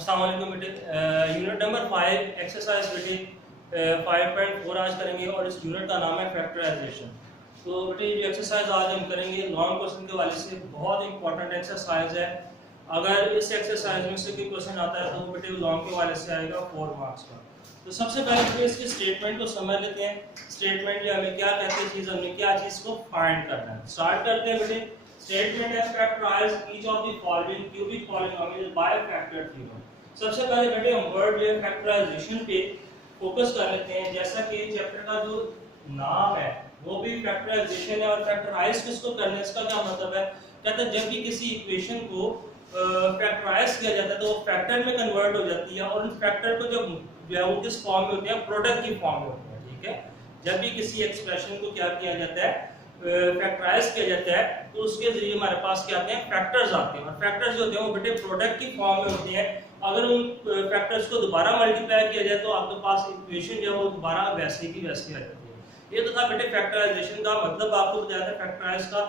अस्सलाम वालेकुम बेटे। यूनिट नंबर 5 एक्सरसाइज बेटे 5.4 आज करेंगे और इस यूनिट का नाम है फैक्टराइजेशन। तो बेटे ये जो एक्सरसाइज आज हम करेंगे लॉन्ग क्वेश्चन के वाले से बहुत इंपॉर्टेंट एक्सरसाइज है। अगर इस एक्सरसाइज में से कोई क्वेश्चन आता है तो वो बेटे लॉन्ग के वाले से आएगा 4 मार्क्स का। तो सबसे पहले तो इसके स्टेटमेंट को समझ लेते हैं। स्टेटमेंट में हमें क्या कहते हैं, चीज हमने क्या चीज को फाइंड करना है। स्टार्ट करते हैं बेटे। स्टेटमेंट है factorise each of the following cubic polynomial by factor theorem. सबसे पहले बेटे हम वर्ड जो है फैक्टराइजेशन पे फोकस कर लेते हैं। जैसा कि चैप्टर का जो नाम है वो भी फैक्टराइजेशन है और फैक्टराइज किसको करना है इसका क्या मतलब है। कहते हैं जब भी किसी इक्वेशन को फैक्टराइज किया जाता है तो वो फैक्टर में कन्वर्ट हो जाती है और उन फैक्टर को जब जो है वो किस फॉर्म में होते हैं, प्रोडक्ट की फॉर्म में होते हैं। ठीक है, जब भी किसी एक्सप्रेशन को क्या किया जाता है, फैक्टराइज किया जाता है तो उसके जरिए हमारे पास क्या आते हैं, फैक्टर्स आते हैं। और फैक्टर्स जो होते हैं वो बेटे प्रोडक्ट की फॉर्म में होते हैं। अगर उन फैक्टर्स को दोबारा मल्टीप्लाई किया जाए तो आपके पास इक्वेशन जो है वो दोबारा वैसे की वैसी आ जाती है। ये तो था बेटे फैक्टराइजेशन का मतलब, आपको बताया था फैक्टराइज का।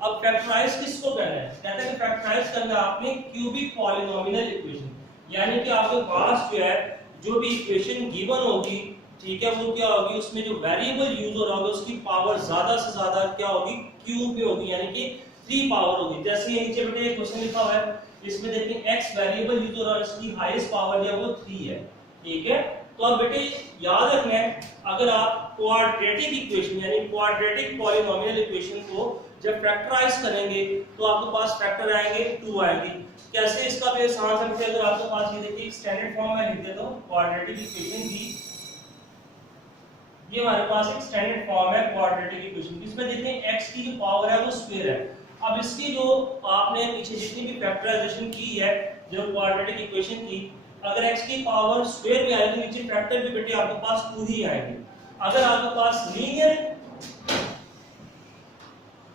अब फैक्टराइज किसको करना है, कहते हैं कि फैक्टराइज करना है आपने क्यूबिक पॉलिनोमियल इक्वेशन, यानी कि आपके पास जो है जो भी इक्वेशन गिवन होगी, ठीक है, वो क्या होगी, उसमें जो वेरिएबल यूज हो रहा होगा उसकी पावर ज्यादा से ज्यादा क्या होगी, क्यूब में होगी, यानी कि 3 पावर होगी। जैसे ये नीचे बेटे क्वेश्चन लिखा हुआ है, इसमें देखिए x वेरिएबल यूज हो रहा है, इसकी हाईएस्ट पावर जो है वो 3 है। ठीक है, तो अब बेटे याद रखना है, अगर आप क्वाड्रेटिक इक्वेशन यानी क्वाड्रेटिक पॉलिनोमियल इक्वेशन को जब फैक्टराइज करेंगे तो आपके पास फैक्टर आएंगे 2 आएंगे। कैसे, इसका भी आसान सा बेटे, अगर आपके पास ये देखिए स्टैंडर्ड फॉर्म में लिख देता हूं क्वाड्रेटिक इक्वेशन की, ये हमारे पास एक स्टैंडर्ड फॉर्म है क्वाड्रेटिक इक्वेशन। इसमें देखिए x की जो पावर है वो स्क्वायर है। अब इसकी जो आपने पीछे जितनी भी फैक्टराइजेशन की है जो क्वाड्रेटिक इक्वेशन की, अगर x की पावर स्क्वायर में आए तो नीचे फैक्टर भी बेटे आपके पास 2 ही आएंगे। अगर आपके पास लीनियर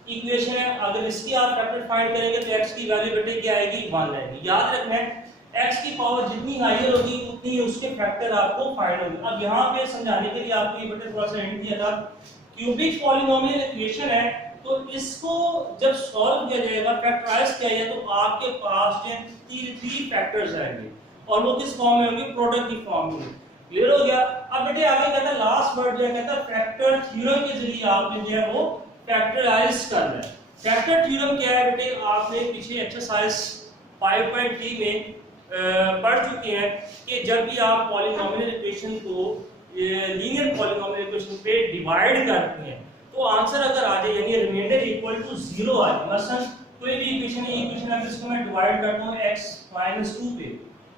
इक्वेशन है, अगर इसकी आप फैक्टर फाइंड करेंगे तो x की वैल्यू बेटे क्या आएगी, 1 आएगी। याद रखना है x की पावर जितनी हायर होगी उतनी उसके फैक्टर आपको फाइंड होंगे। अब यहाँ पे समझाने के लिए आपको ये बेटे थोड़ा सा हिंट दिया था, क्यूबिक पॉलिनोमियल इक्वेशन है तो इसको जब सॉल्व किया जाएगा, फैक्टराइज किया जाए तो आपके पास जो 3 फैक्टर्स आएंगे और वो किस फॉर्म में होंगे, प्रोडक्ट की फॉर्म में। क्लियर हो गया। अब बेटे आगे कहता है लास्ट वर्ड जो है, कहता है फैक्टर थ्योरम के जरिए आपने जो है वो फैक्टराइज करना है। फैक्टर थ्योरम क्या है बेटे, आपने पीछे एक्सरसाइज 5.3 में पढ़ चुके हैं कि जब भी आप पॉलिनोमियल इक्वेशन को लीनियर पॉलिनोमियल इक्वेशन पे डिवाइड करते हैं तो आंसर अगर आ जाए यानी रिमाइंडर इक्वल टू 0 आ जाए, मसलन कोई भी इक्वेशन है, इक्वेशन अगर इसको मैं डिवाइड करता हूं x - 2 पे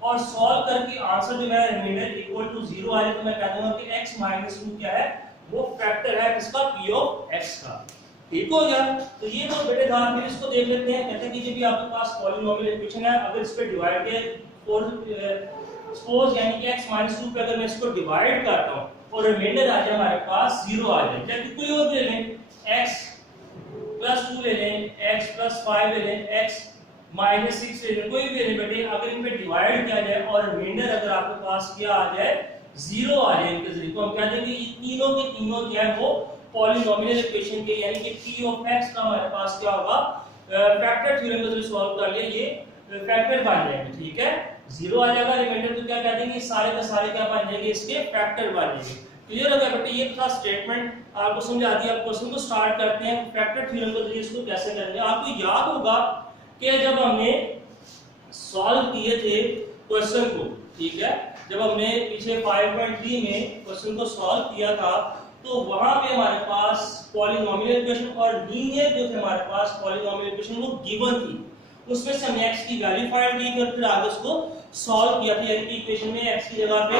और सॉल्व करके आंसर जो है रिमाइंडर इक्वल टू 0 आ जाए तो मैं कह दूंगा कि x - 2 क्या है, वो फैक्टर है किसका, p ऑफ x का। ठीक हो गया। तो ये तो बेटे था, फिर इसको देख लेते हैं। कहते हैं कि जब भी आपके पास पॉलिनोमियल इक्वेशन है, अगर इस पे डिवाइड किया सपोज यानी कि x - 2 पे अगर मैं इसको डिवाइड करता हूं और रिमाइंडर आ जाए हमारे पास 0 आ जाए, चाहे कोई और ले लें, x + 2 ले लें, x + 5 ले लें, x - 6 ले लें, कोई भी ले लें बेटे, अगर इन पे डिवाइड किया जाए और रिमाइंडर अगर आपके पास क्या आ जाए, 0 आ जाए, इनके जरिए तो हम कह देंगे ये तीनों के तीनों क्या है वो पॉलिनोमियल इक्वेशन के, यानी कि p ऑफ x का हमारे पास क्या होगा, फैक्टर थ्योरम के जरिए सॉल्व कर लिया, ये फैक्टर बन जाएंगे। ठीक है, 0 आ जाएगा, रिमाइंडर तो क्या कह देंगे, सारे का सारे क्या बन जाएंगे, इसके फैक्टर बन जाएंगे। क्लियर हो गया बेटे, ये था स्टेटमेंट, आपको समझा दिया। अब क्वेश्चन को स्टार्ट करते हैं, फैक्टर थ्योरम के जरिए इसको कैसे करेंगे। आपको याद होगा कि जब हमने सॉल्व किए थे क्वेश्चन को, ठीक है, जब हमने पीछे 5.3 में क्वेश्चन को सॉल्व किया था तो वहां पे हमारे पास पॉलिनोमियल इक्वेशन और लीनियर जो थे हमारे पास पॉलिनोमियल इक्वेशन वो गिवन थी, उसमें से हमने x की वैल्यू फाइंड की और फिर आगे उसको सॉल्व किया था, यानी कि इक्वेशन में x की जगह पे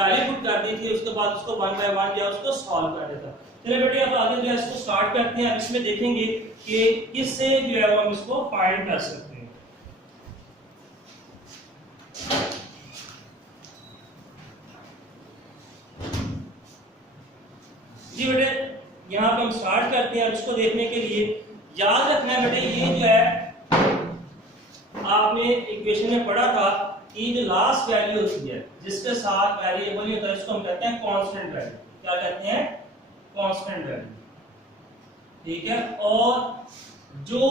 वैल्यू पुट कर दी थी, उसके बाद उसको 1 बाय 1 या उसको सॉल्व कर देता। चलिए बेटे अब आगे जो है इसको स्टार्ट करते हैं। अब इसमें देखेंगे कि किससे जो है हम इसको फाइंड कर सकते हैं। जी बेटे यहाँ पे हम स्टार्ट करते हैं। इसको देखने के लिए याद रखना है बेटे, ये जो है आपने इक्वेशन में पढ़ा था कि जो लास्ट वैल्यू होती है जिसके साथ वेरिएबल होता है इसको हम कहते हैं कांस्टेंट वैल्यू। क्या कहते हैं, कांस्टेंट वैल्यू। ठीक है, और जो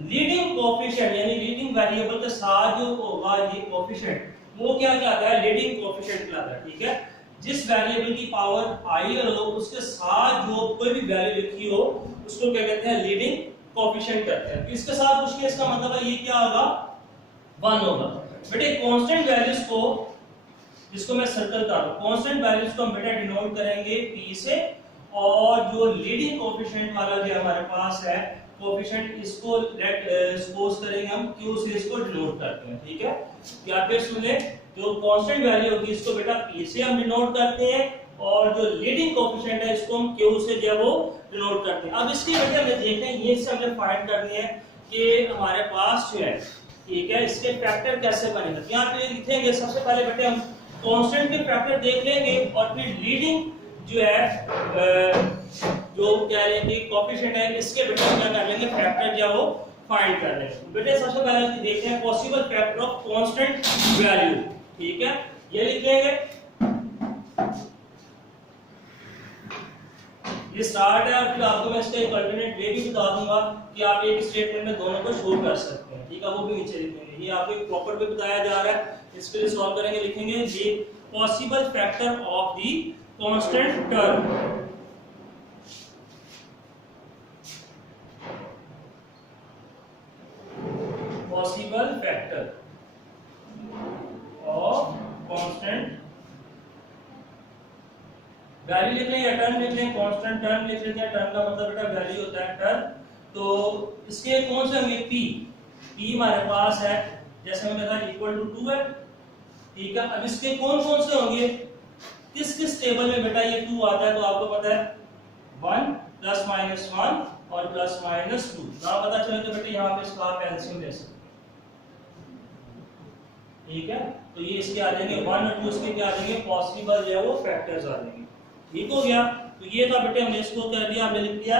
लीडिंग कोएफिशिएंट यानी लीडिंग वेरिएबल के साथ जो होगा ये कोएफिशिएंट वो क्या कहलाता है, लीडिंग कोएफिशिएंट कहलाता है। ठीक है, जिस वेरिएबल की पावर हायर हो उसके साथ जो कोई भी वैल्यू लिखी हो उसको क्या कहते हैं, लीडिंग कोएफिशिएंट कहते हैं। इसके साथ कुछ नहीं, इसका मतलब है ये क्या होगा, 1 होगा। बेटे कांस्टेंट वैल्यूज को, जिसको मैं सर्कल कर रहा हूं, कांस्टेंट वैल्यूज को हम बेटा डिनोट करेंगे p से, और जो लीडिंग कोएफिशिएंट वाला जो हमारे पास है कोएफिशिएंट, इसको लेट सपोज करेंगे हम q से इसको डिनोट करते हैं। ठीक है, या फिर सुने, जो कांस्टेंट वैल्यू होगी इसको बेटा p से हम डिनोट करते हैं, और जो लीडिंग कोएफिशिएंट है इसको हम q से जो है वो डिनोट करते हैं। अब इसके बेटा हमें देखते हैं, ये से हमने फाइंड करनी है कि हमारे पास जो है, ठीक है, इसके फैक्टर कैसे बनेगा। यहां पे लिखेंगे सबसे पहले बेटे हम कांस्टेंट के फैक्टर देख लेंगे, और फिर लीडिंग जो है जो कह रहे हैं कि कोएफिशिएंट है इसके बेटे क्या कर लेंगे, फैक्टर जो है वो फाइंड कर लेंगे। बेटे सबसे पहले देखते हैं possible factor of constant value. ठीक है, ये लिख लेंगे, ये स्टार्ट है, और फिर आपको मैं इसका एक अल्टरनेट वे भी बता दूंगा कि आप एक स्टेटमेंट में दोनों को शो कर सकते हैं। ठीक है, वो भी नीचे लिखेंगे, ये आपको एक प्रॉपर वे बताया जा रहा है, इसके लिए सॉल्व करेंगे, लिखेंगे ये possible factor of the constant term, possible factor of constant value लिख लें या टर्म लिख लें, कांस्टेंट टर्म लिख लेते हैं, टर्म का मतलब बेटा वैल्यू होता है टर्म। तो इसके कौन से होंगे, p हमारे पास है, जैसे मैंने कहा इक्वल टू 2 है। ठीक है, अब इसके कौन कौन से होंगे, किस किस टेबल में बेटा ये 2 आता है, तो आपको पता है 1 प्लस माइनस 1 और प्लस माइनस 2, ना पता चले तो बेटा यहाँ पे इसका आप एलसीएम ले सकते हैं। ठीक है, तो ये इसके आ जाएंगे 1 और 2, इसके क्या आ जाएंगे, पॉसिबल जो है वो फैक्टर्स आ जाएंगे। ठीक हो गया, तो ये था बेटे, हमने इसको कर दिया, हमने लिख दिया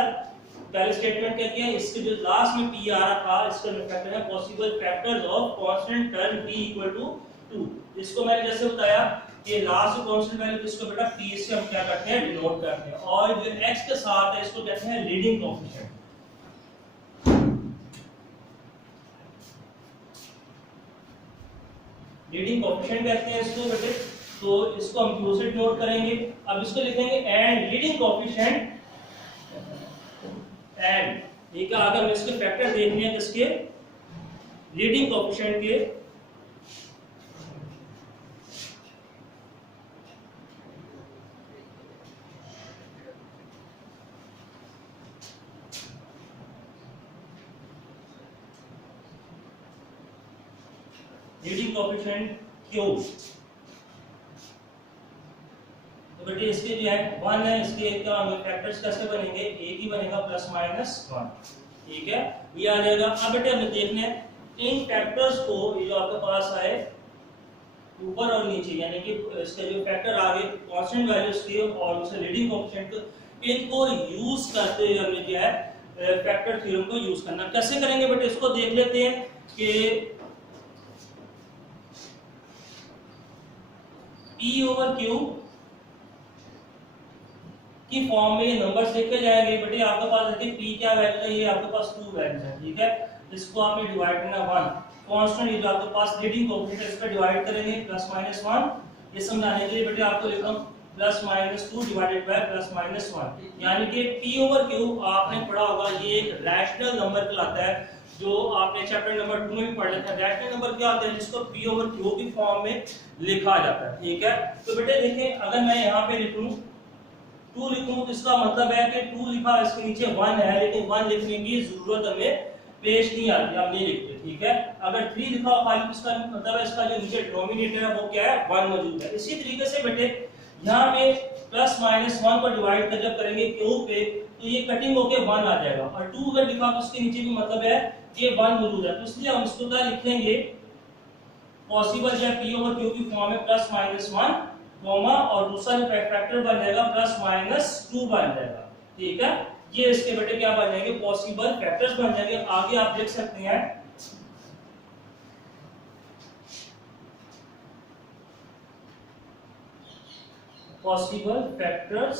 पहले स्टेटमेंट क्या किया, इसके जो लास्ट में p आ रहा था इसका फैक्टर है possible factors of constant term p equal to 2। इसको मैंने जैसे बताया कि लास्ट कांस्टेंट वैल्यू इसको बेटा p से हम क्या करते हैं, डिनोट करते हैं, और जो x के साथ है इसको कहते हैं लीडिंग कोएफिशिएंट। लीडिंग कोएफिशिएंट कहते हैं इसको बेटे, तो इसको हम q से डिनोट करेंगे। अब इसको लिखेंगे एंड लीडिंग कोएफिशिएंट एंड, ठीक है, अगर हम इसके फैक्टर देखने हैं किसके, लीडिंग कोएफिशिएंट के, लीडिंग कोएफिशिएंट q, तो बेटे इसके जो है 1 है, इसके क्या होंगे फैक्टर्स कैसे बनेंगे, एक ही बनेगा प्लस माइनस 1। ठीक है, ये आ जाएगा। अब बेटे हमें देखना है इन फैक्टर्स को, ये जो आपके पास आए ऊपर और नीचे, यानी कि इसके जो फैक्टर आ गए कांस्टेंट वैल्यूज के और उससे लीडिंग कोएफिशिएंट को, इनको यूज करते हुए हमें जो है फैक्टर थ्योरम को यूज करना। कैसे करेंगे बेटे, इसको देख लेते हैं कि p ओवर q की फॉर्म में ये नंबर्स लिखे जाएंगे। बेटे आपके पास देखिए p क्या वैल्यू है, ये आपके पास 2 वैल्यूज है। ठीक है, इसको आपने डिवाइड करना 1 कांस्टेंट, ये जो आपके पास लीडिंग कोएफिशिएंट है इसका डिवाइड करेंगे प्लस माइनस 1। ये समझाने के लिए बेटे आपको लिख रहा हूं plus minus 2 divided by plus minus 1, यानी कि p ओवर q आपने पढ़ा होगा ये एक रैशनल नंबर कहलाता है, जो आपने चैप्टर नंबर 2 में भी पढ़ लिया था। रैशनल नंबर क्या होता है, जिसको p ओवर q की फॉर्म में लिखा जाता है। ठीक है, तो बेटे देखें, अगर मैं यहाँ पे लिखूं 2 लिखूं तो इसका मतलब है कि 2 लिखा इसके नीचे 1 है, लेकिन 1 लिखने की जरूरत हमें पेश नहीं आती, हम नहीं लिखते। ठीक है, अगर 3 लिखा हो खाली, इसका मतलब है इसका जो नीचे डिनोमिनेटर है वो क्या है, 1 मौजूद है। इसी तरीके से बेटे यहाँ पे प्लस माइनस 1 को डिवाइड कर जब करेंगे q पे, तो ये कटिंग होके 1 आ जाएगा, और 2 अगर लिखा तो उसके नीचे भी मतलब है कि 1 मौजूद है। तो इसलिए हम इसको क्या लिखेंगे, पॉसिबल जो p ओवर q की फॉर्म में प्लस माइनस 1 कॉमा, और दूसरा जो फैक्टर बन जाएगा प्लस माइनस 2 बन जाएगा। ठीक है, ये इसके बेटे क्या बन जाएंगे, पॉसिबल फैक्टर्स बन जाएंगे। आगे आप देख सकते हैं possible factors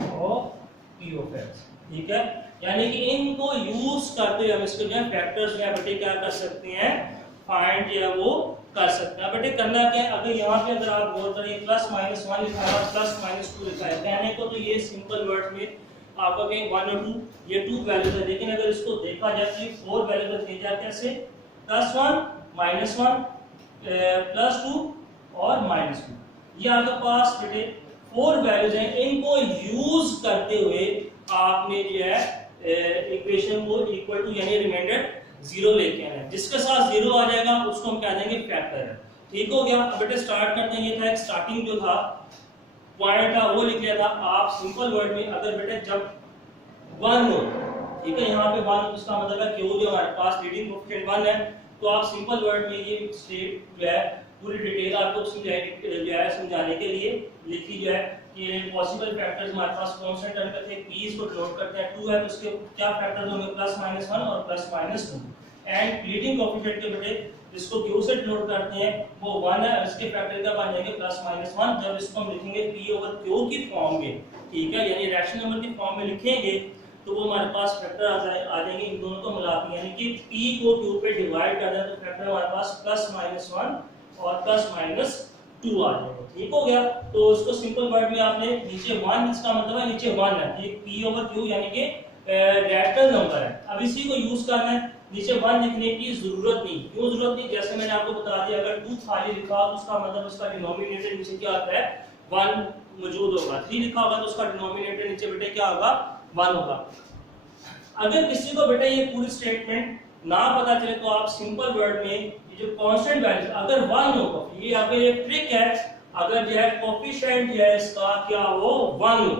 of p of x। ठीक है, यानी कि इनको यूज करते हुए हम इसको जो है फैक्टर्स जो है बेटे क्या कर सकते हैं, फाइंड जो है वो कर सकते हैं। बेटे करना क्या है, अगर यहाँ पे अगर आप गौर करें प्लस माइनस 1 लिखा है प्लस माइनस 2 लिखा है, कहने को तो ये सिंपल वर्ड में आपका कहें 1 और 2 ये 2 वैल्यूज है, लेकिन अगर इसको देखा जाए तो ये 4 वैल्यूज दिए जाते हैं कैसे, +1 -1 +2 और -2, ये आपके पास बेटे 4 वैल्यूज हैं। इनको यूज करते हुए आपने जो है इक्वेशन को इक्वल टू यानी रिमाइंडर 0 लेके आना है, जिसके साथ 0 आ जाएगा उसको हम कह देंगे फैक्टर है। ठीक हो गया। अब बेटे स्टार्ट करते हैं, ये था एक स्टार्टिंग जो था पॉइंट था वो लिख लिया था। आप सिंपल वर्ड में अगर बेटे जब 1 हो, ठीक है, यहाँ पे 1 हो, उसका मतलब है क्यों जो हमारे पास लीडिंग कोएफिशिएंट 1 है, तो आप सिंपल वर्ड में ये स्टेट जो है पूरी डिटेल आपको जो है समझाने के लिए लिखी जो है कि पॉसिबल फैक्टर्स हमारे पास कांस्टेंट टर्म पे थे, p इसको डिनोट करते हैं 2 है, तो उसके क्या फैक्टर्स होंगे +-1 और +-2, एंड लीडिंग कोएफिशिएंट के बेटे जिसको q से डिनोट करते हैं वो 1 है, इसके फैक्टर क्या बन जाएंगे +-1। जब इसको हम लिखेंगे p/q की फॉर्म में, ठीक है, यानी रैशनल नंबर की फॉर्म में लिखेंगे तो वो हमारे पास फैक्टर आ जाएंगे इन दोनों को मिला के, यानी कि p को q पे डिवाइड कर दें तो फैक्टर हमारे पास +-1 और +-2 आ जाएगा। ठीक हो गया। तो उसको सिंपल वर्ड में आपने नीचे 1, इसका मतलब है नीचे 1 है, ये p/q यानी कि रैशनल नंबर है। अब इसी को यूज करना है, नीचे 1 लिखने की जरूरत नहीं। क्यों जरूरत नहीं, जैसे मैंने आपको बता दिया अगर 2 खाली लिखा तो उसका मतलब उसका डिनोमिनेटर नीचे क्या आता है 1 मौजूद होगा, 3 लिखा होगा तो उसका डिनोमिनेटर नीचे बेटे क्या होगा 1 होगा। अगर किसी को बेटा ये पूरी स्टेटमेंट ना पता चले तो आप सिंपल वर्ड में ये जो कांस्टेंट वैल्यू अगर 1 हो तो ये आपके एक ट्रिक है, अगर जो है कोएफिशिएंट जो है इसका क्या हो 1 हो,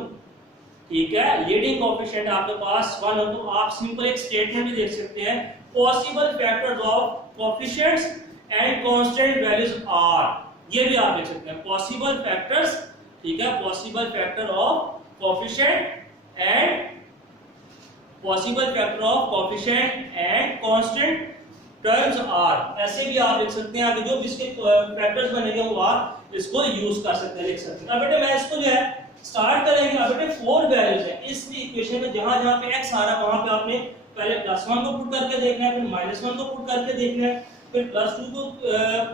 ठीक है, लीडिंग कोएफिशिएंट आपके पास 1 हो तो आप सिंपल एक स्टेटमेंट भी देख सकते हैं, possible factors of coefficients and constant values are, ये भी आप देख सकते हैं पॉसिबल फैक्टर्स, ठीक है, possible factor of coefficient and possible factor of coefficient and constant terms are, ऐसे भी आप लिख सकते हैं। आगे जो जिसके फैक्टर्स बनेंगे वो आर इसको यूज कर सकते हैं, लिख सकते हैं। अब बेटे मैं इसको जो है स्टार्ट करेंगे, अब बेटे 4 वैल्यूज है इस इक्वेशन में, जहां जहां पे x आ रहा है वहां पे आपने पहले +1 को पुट करके देखना है, फिर -1 को पुट करके देखना है, फिर +2 को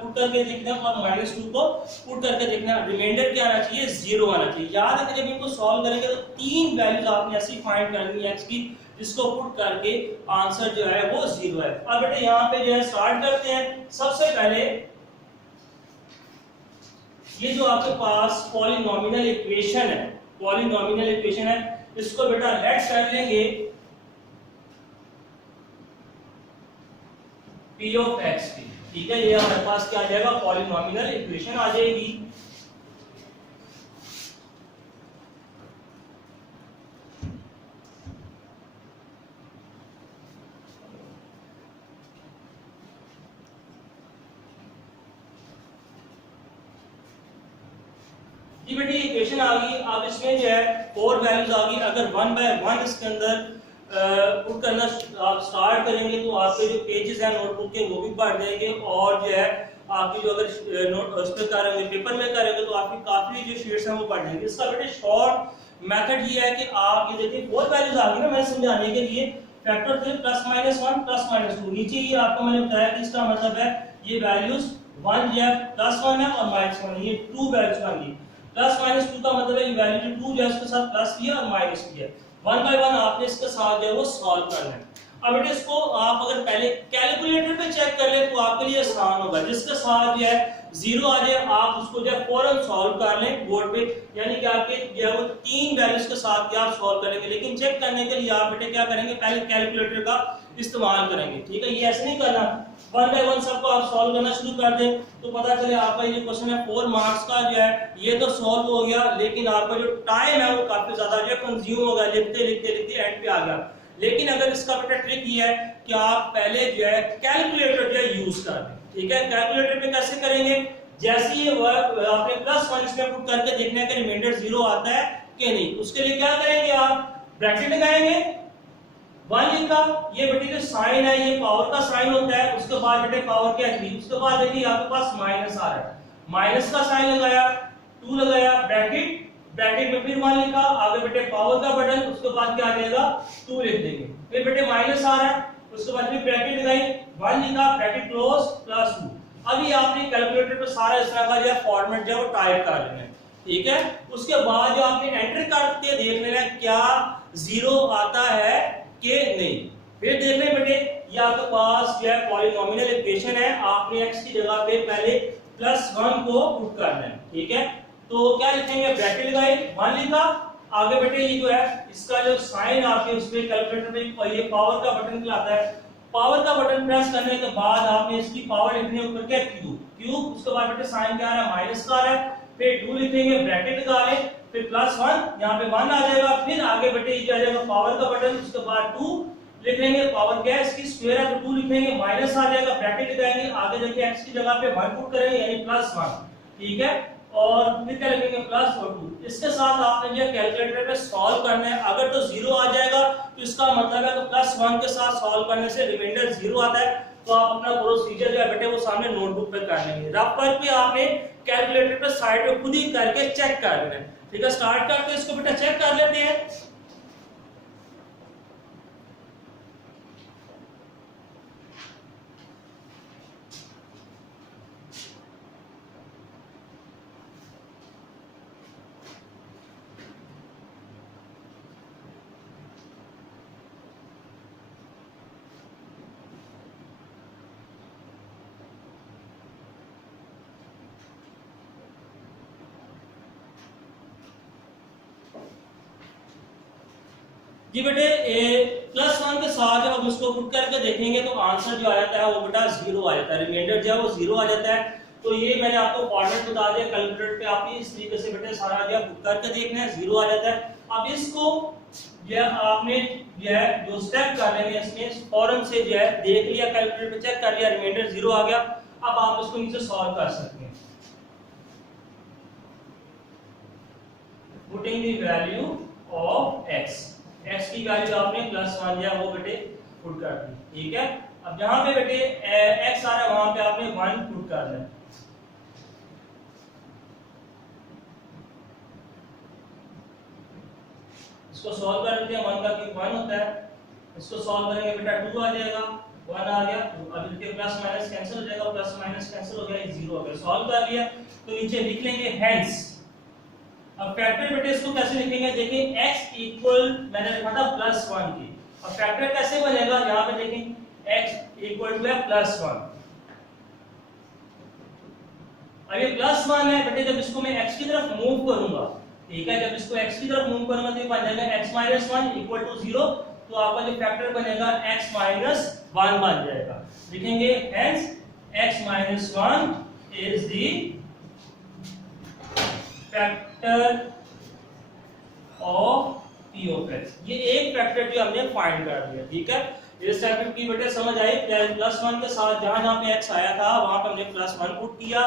पुट करके देखना है और -2 को पुट करके देखना है। रिमाइंडर क्या आना चाहिए 0 आना चाहिए। याद रखें जब इनको सॉल्व करेंगे तो 3 वैल्यूज आपने ऐसी फाइंड करनी है x की जिसको पुट करके आंसर जो है वो 0 है। अब बेटे यहाँ पे जो है स्टार्ट करते हैं। सबसे पहले ये जो आपके पास पॉलिनोमियल इक्वेशन है, पॉलिनोमियल इक्वेशन है, इसको बेटा लेट्स कर लेंगे p ऑफ x की, ठीक है, ये हमारे पास क्या आ जाएगा पॉलिनोमियल इक्वेशन आ जाएगी। जी बेटी इक्वेशन आ गई। अब इसमें जो है 4 वैल्यूज आ गई। अगर 1 बाय 1 इसके अंदर पुट करना आप स्टार्ट करेंगे तो आपके जो पेजेस हैं नोटबुक के वो भी बढ़ जाएंगे, और जो है आपकी जो अगर नोट उस पे करेंगे पेपर में करेंगे तो आपकी काफी जो शीट्स हैं वो बढ़ जाएंगे। इसका बेटे शॉर्ट मेथड ये है कि आप ये देखिए 4 वैल्यूज आ गई ना, मैंने समझाने के लिए फैक्टर थे +-1 +-2, नीचे ये आपको मैंने बताया कि इसका मतलब है ये वैल्यूज 1 जो है +1 है और -1 है, ये 2 वैल्यूज आ गई। +-2 का मतलब है ये वैल्यू 2 जो है उसके साथ प्लस भी है और माइनस भी है। 1 बाय 1 आपने इसके साथ जो है वो सॉल्व करना है। अब बेटे इसको आप अगर पहले कैलकुलेटर पे चेक कर ले तो आपके लिए आसान होगा, जिसके साथ जो है 0 आ जाए आप उसको जो है फौरन सॉल्व कर लें बोर्ड पे, यानी कि आपके जो है वो 3 वैल्यूज के साथ क्या आप सॉल्व करेंगे। लेकिन चेक करने के लिए आप बेटे क्या करेंगे, पहले कैलकुलेटर का इस्तेमाल करेंगे, ठीक है, ये ऐसे नहीं करना 1 बाय 1 सबको आप सॉल्व करना शुरू कर दें तो पता चले आपका ये क्वेश्चन है 4 मार्क्स का जो है ये तो सॉल्व हो गया, लेकिन आपका जो टाइम है वो काफी ज्यादा जो है कंज्यूम हो गया, लिखते लिखते लिखते एंड पे आ गया। लेकिन अगर इसका बेटा ट्रिक ये है कि आप पहले जो है कैलकुलेटर जो है यूज कर लें, ठीक है। कैलकुलेटर पे कैसे करेंगे, जैसे ही आपने +1 इसमें पुट करके देखना है कि रिमाइंडर 0 आता है कि नहीं, उसके लिए क्या करेंगे आप ब्रैकेट लगाएंगे, 1 लिखा, ये बेटे जो साइन है ये पावर का साइन होता है, उसके बाद बेटे पावर क्या थी, उसके बाद देखिए आपके पास माइनस आ रहा है, माइनस का साइन लगाया, 2 लगाया, ब्रैकेट ब्रैकेट में फिर 1 लिखा, आगे बेटे पावर का बटन, उसके बाद क्या आ जाएगा 2 लिख देंगे। फिर बेटे माइनस आ रहा है, उसके बाद फिर ब्रैकेट लगाई, 1 लिखा, ब्रैकेट क्लोज प्लस 2। अभी आपने कैलकुलेटर पे सारा इस तरह का जो फॉर्मेट जो टाइप कर लेना है, ठीक है। उसके बाद जो आपने एंटर करके देख लेना है क्या 0 आता है कि नहीं। फिर देख लें बेटे ये आपके पास जो है पॉलिनोमियल इक्वेशन है, आपने x की जगह पे पहले +1 को पुट करना है, ठीक है। तो क्या लिखेंगे, ब्रैकेट लगाई, 1 लिखा, आगे बेटे ये जो है इसका जो साइन आपके उसमें कैलकुलेटर में ये पावर का बटन कहलाता है। पावर का बटन प्रेस करने के बाद आपने इसकी पावर लिखनी है ऊपर क्या क्यूब, उसके बाद बेटे साइन क्या आ रहा है माइनस का आ रहा है, फिर 2 लिखेंगे, ब्रैकेट लगा लें, फिर +1 यहाँ पे 1 आ जाएगा, फिर आगे बेटे ये आ जाएगा पावर का बटन, उसके बाद 2 लिखेंगे, पावर क्या है इसकी स्क्वायर है तो 2 लिखेंगे, माइनस आ जाएगा, ब्रैकेट लगाएंगे, आगे जाके x की जगह पे 1 पुट करेंगे यानी +1, ठीक है। और फिर क्या लिखेंगे प्लस और 2। इसके साथ आपने जो कैलकुलेटर पे सॉल्व करना है, अगर तो 0 आ जाएगा तो इसका मतलब है कि +1 के साथ सॉल्व करने से रिमाइंडर 0 आता है, तो आप अपना प्रोसीजर जो है बेटे वो सामने नोटबुक पे कर लेंगे। रफ वर्क पे आपने कैलकुलेटर पे साइड पे खुद ही करके चेक कर लेना है, ठीक है। स्टार्ट करके इसको बेटा चेक कर लेते हैं। जी बेटे +1 के साथ जब हम उसको पुट करके देखेंगे तो आंसर जो आ जाता है वो बेटा 0 आ जाता है, रिमाइंडर जो है वो 0 आ जाता है। तो ये मैंने आपको फॉर्मेट बता दिया, कैलकुलेटर पे आपने इस तरीके से बेटे सारा जो पुट करके देखना है, 0 आ जाता है। अब इसको जो आपने जो स्टेप कर लेंगे इसमें फौरन से जो है देख लिया, कैलकुलेटर पे चेक कर लिया, रिमाइंडर 0 आ गया। अब आप इसको नीचे सॉल्व कर सकते हैं, putting the value of x की वैल्यू आपने +1 दिया वो बेटे पुट कर दी, ठीक है। अब जहां पे बेटे x आ रहा है वहां पे आपने 1 पुट कर देना। इसको सॉल्व कर लेते हैं, 1 का क्यूब 1 होता है, इसको सॉल्व करेंगे बेटा 2 आ जाएगा, 1 आ गया, अब इसके प्लस माइनस कैंसिल हो जाएगा, प्लस माइनस कैंसिल हो गया, 0 हो गया। सॉल्व कर लिया तो नीचे लिख लेंगे हेंस। अब फैक्टर बेटे इसको कैसे लिखेंगे, देखिए x इक्वल मैंने लिखा था +1 की। अब फैक्टर कैसे बनेगा, यहां पे देखें x इक्वल टू है +1। अब ये +1 है बेटे, जब इसको मैं x की तरफ मूव करूंगा, ठीक है, जब इसको x की तरफ मूव करूंगा तो ये बन जाएगा x - 1 इक्वल टू 0। तो आपका जो फैक्टर बनेगा x - 1 बन जाएगा। लिखेंगे hence x - 1 is the factor of p of x। ये एक फैक्टर जो हमने फाइंड कर लिया, ठीक है। इस फैक्टर की बेटे समझ आई, +1 के साथ जहां पे x आया था वहां पे हमने +1 पुट किया,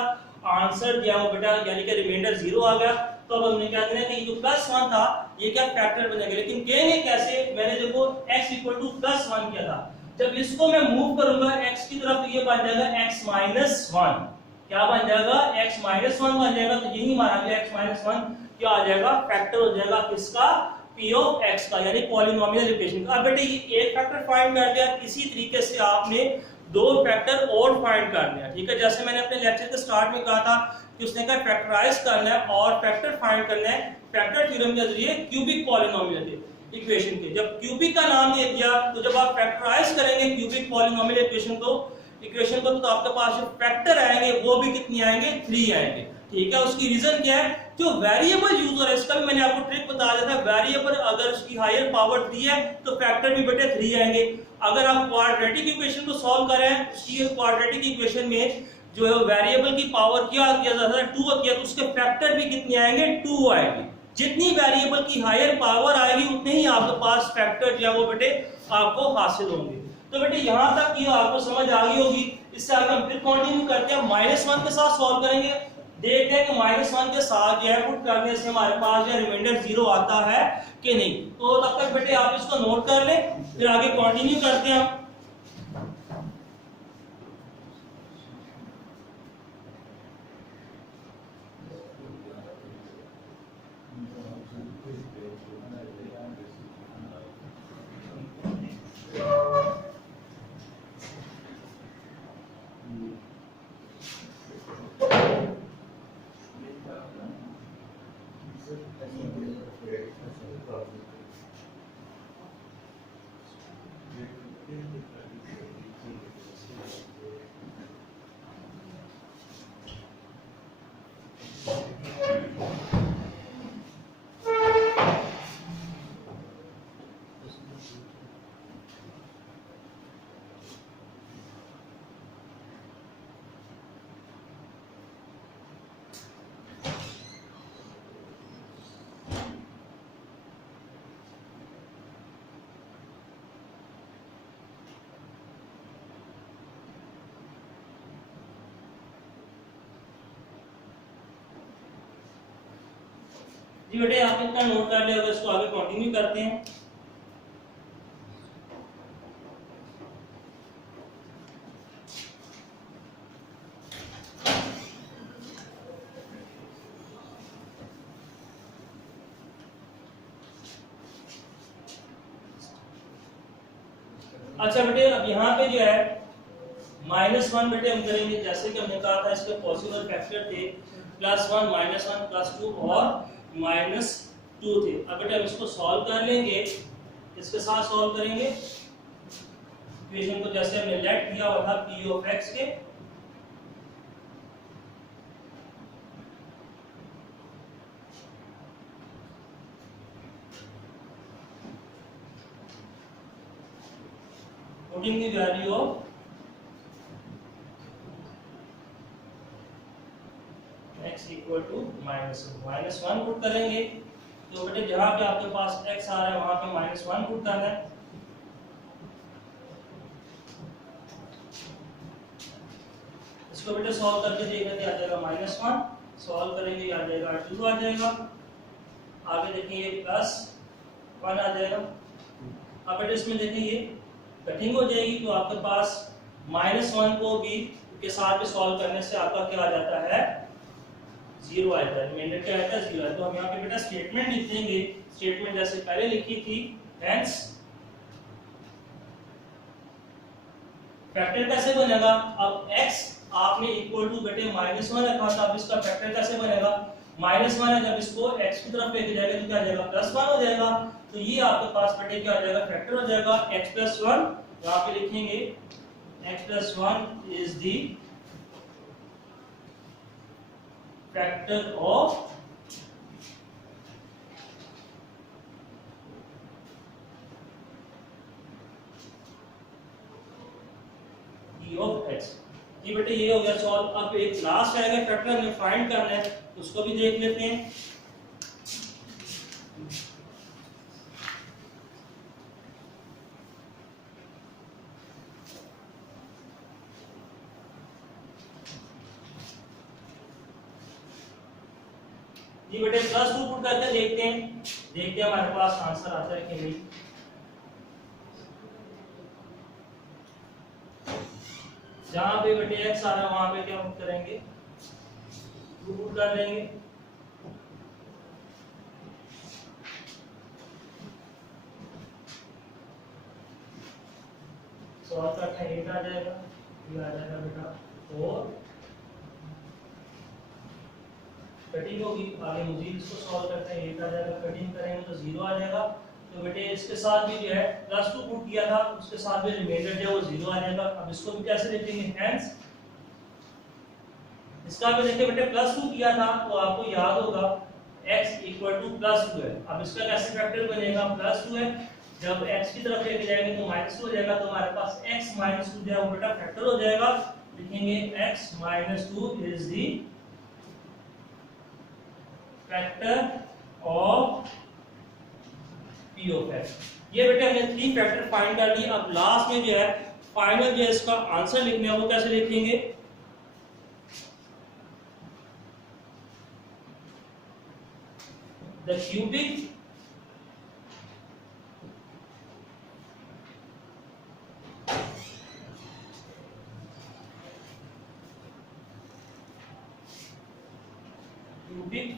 आंसर दिया वो बेटा यानी कि रिमाइंडर 0 आ गया। तो अब हमने क्या करना है कि जो +1 था ये क्या फैक्टर बनेगा, लेकिन कहेंगे कैसे, मैंने देखो x इक्वल टू +1 किया था, जब इसको मैं मूव करूंगा x की तरफ तो ये बन जाएगा x - 1। क्या बन जाएगा, x - 1 बन जाएगा। तो यही माना गया x - 1 क्या आ जाएगा, फैक्टर हो जाएगा किसका, p ऑफ x का, यानी पॉलिनोमियल इक्वेशन का। अब बेटे ये एक फैक्टर फाइंड कर दिया, इसी तरीके से आपने 2 फैक्टर और फाइंड करने हैं, ठीक है। जैसे मैंने अपने लेक्चर के स्टार्ट में कहा था कि उसने कहा फैक्टराइज करना है और फैक्टर फाइंड करना है फैक्टर थ्योरम के जरिए क्यूबिक पॉलिनोमियल इक्वेशन के। जब क्यूबिक का नाम दे दिया तो जब आप फैक्टराइज करेंगे क्यूबिक पॉलिनोमियल इक्वेशन को तो आपके पास जो फैक्टर आएंगे वो भी कितने आएंगे, 3 आएंगे, ठीक है। उसकी रीजन क्या है, जो वेरिएबल यूज हो रहा है, इसका भी मैंने आपको ट्रिक बता दिया था, वेरिएबल अगर उसकी हायर पावर 3 है तो फैक्टर भी बेटे 3 आएंगे। अगर आप क्वाड्रेटिक इक्वेशन को सॉल्व करें, उसकी क्वाड्रेटिक इक्वेशन में जो है वेरिएबल की पावर क्या किया जाता है 2 किया, तो उसके फैक्टर भी कितने आएंगे, 2 आएंगे। जितनी वेरिएबल की हायर पावर आएगी उतने ही आपके पास फैक्टर जो है वो बेटे आपको हासिल होंगे। तो बेटे यहां तक ये आपको समझ आ गई होगी। इससे आगे हम फिर कंटिन्यू करते हैं, -1 के साथ सॉल्व करेंगे, देखते हैं कि -1 के साथ जो है पुट करने से हमारे पास जो रिमाइंडर 0 आता है कि नहीं। तो तब तक बेटे आप इसको नोट कर लें, फिर आगे कंटिन्यू करते हैं हम। जी बेटे आप इतना नोट कर ले, अगर इसको आगे कंटिन्यू करते हैं। अच्छा बेटे अब यहाँ पे जो है -1 बेटे हम करेंगे, जैसे कि हमने कहा था इसके पॉसिबल फैक्टर थे +1 -1 +2 और -2 थे। अब बेटे हम इसको सॉल्व कर लेंगे, इसके साथ सॉल्व करेंगे इक्वेशन को जैसे हमने लेट किया हुआ था p ऑफ x के। putting the value of x equal to -1 put करेंगे, तो बेटे जहां पे आपके पास x आ रहा है वहां पे -1 पुट करना है। इसको बेटे सॉल्व करके देखेंगे, आ जाएगा -1, सॉल्व करेंगे आ जाएगा 2 आ जाएगा, आगे देखिए +1 आ जाएगा। अब बेटे इसमें देखिए कटिंग हो जाएगी, तो आपके पास -1 को भी के साथ भी सॉल्व करने से आपका क्या आ जाता है 0 आ जाता है, रिमाइंडर क्या आता है 0 है। तो हम यहाँ पे बेटा स्टेटमेंट लिख देंगे, स्टेटमेंट जैसे पहले लिखी थी, हेंस फैक्टर कैसे बनेगा। अब x आपने इक्वल टू बेटे -1 रखा था, अब इसका फैक्टर कैसे बनेगा, -1 है, जब इसको x की तरफ लेके जाएगा तो क्या आ जाएगा +1 हो जाएगा। तो ये आपके पास बेटे क्या आ जाएगा फैक्टर हो जाएगा x + 1, यहाँ पे लिखेंगे x + 1 is the factor of p of x। ये बेटे ये हो गया सॉल्व। अब एक लास्ट आएगा फैक्टर हमें फाइंड करना है, उसको भी देख लेते हैं। ये बेटे +2 पुट करके देखते हैं हमारे पास आंसर आता है कि नहीं। जहां पे बेटे x आ रहा है वहां पे क्या पुट करेंगे 2 पुट कर देंगे। सॉल्व करते हैं 8 आ जाएगा, ये आ जाएगा बेटा 4, कटिंग होगी आगे मुझे इसको सॉल्व करते हैं 8 आ जाएगा, कटिंग करेंगे तो 0 आ जाएगा। तो बेटे इसके साथ भी जो है +2 पुट किया था, उसके साथ भी रिमाइंडर जो है वो 0 आ जाएगा। अब इसको भी कैसे लिखेंगे, हेंस इसका भी देखिए बेटे +2 किया था, तो आपको याद होगा x = +2 है। अब इसका कैसे फैक्टर बनेगा, +2 है, जब x की तरफ लेके जाएंगे तो -2 हो जाएगा, तो हमारे पास x - 2 जो है वो बेटा फैक्टर हो जाएगा। लिखेंगे x - 2 is the factor of p of x। ये बेटे हमने 3 फैक्टर फाइंड कर लिए। अब लास्ट में जो है फाइनल जो है इसका आंसर लिखना है वो कैसे लिखेंगे, the cubic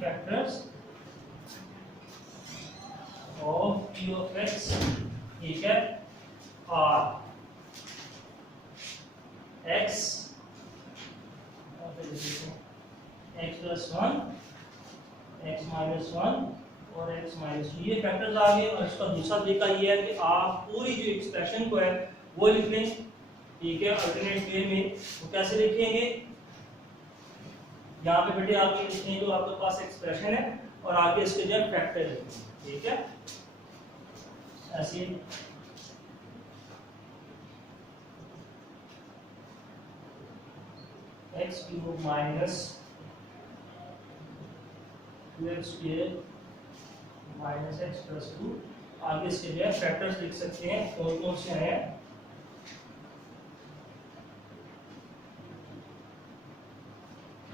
factors of p of x, ठीक है, are x + 1, x - 1 और x - 2, ये फैक्टर्स आ गए। और इसका दूसरा तरीका ये है कि आप पूरी जो एक्सप्रेशन को है वो लिख लें, ठीक है, अल्टरनेट वे में। वो कैसे लिखेंगे, यहाँ पे बेटे आप ये लिखेंगे जो आपके पास एक्सप्रेशन है और आगे इसके जो फैक्टर लिखेंगे, ठीक है, ऐसे x³ - 2x² - x + 2, आगे इसके जो फैक्टर्स लिख सकते हैं, कौन कौन से हैं।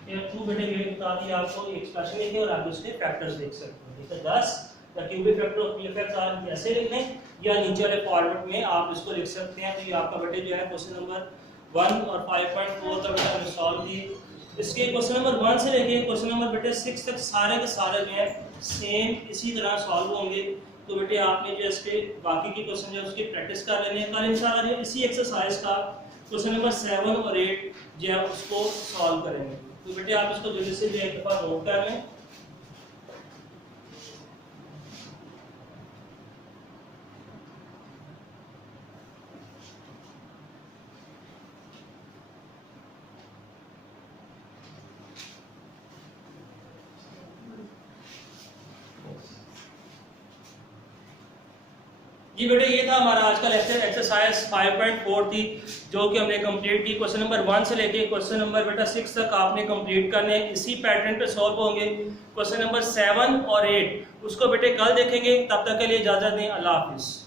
ये 2 बेटे ये बता दिया आपको, एक्सप्रेशन लिखे और आगे उसके फैक्टर्स देख सकते हैं। ठीक है 10 the cubic factor of P F X are ऐसे लिख लें या नीचे वाले फॉर्मेट में आप इसको लिख सकते हैं। तो ये आपका बेटे जो है क्वेश्चन नंबर 1 और 5.4 का बेटा हमने सॉल्व किए। इसके क्वेश्चन नंबर 1 से लेके क्वेश्चन नंबर बेटे 6 तक सारे के सारे जो है सेम इसी तरह सॉल्व होंगे। तो बेटे आपने जो इसके बाकी के क्वेश्चन जो है उसकी प्रैक्टिस कर लेनी है। कल इंशाल्लाह जो इसी एक्सरसाइज का क्वेश्चन नंबर 7 और 8 जो है उसको सॉल्व करेंगे। तो बेटे आप इसको जल्दी से जो एक दफा नोट कर लें। जी बेटे ये था हमारा आज का लेक्चर। एक्सरसाइज 5.4 थी जो कि हमने कंप्लीट की। क्वेश्चन नंबर 1 से लेके क्वेश्चन नंबर बेटा 6 तक आपने कंप्लीट करने, इसी पैटर्न पे सॉल्व होंगे। क्वेश्चन नंबर 7 और 8 उसको बेटे कल देखेंगे। तब तक के लिए इजाजत दें। अल्लाह हाफिज।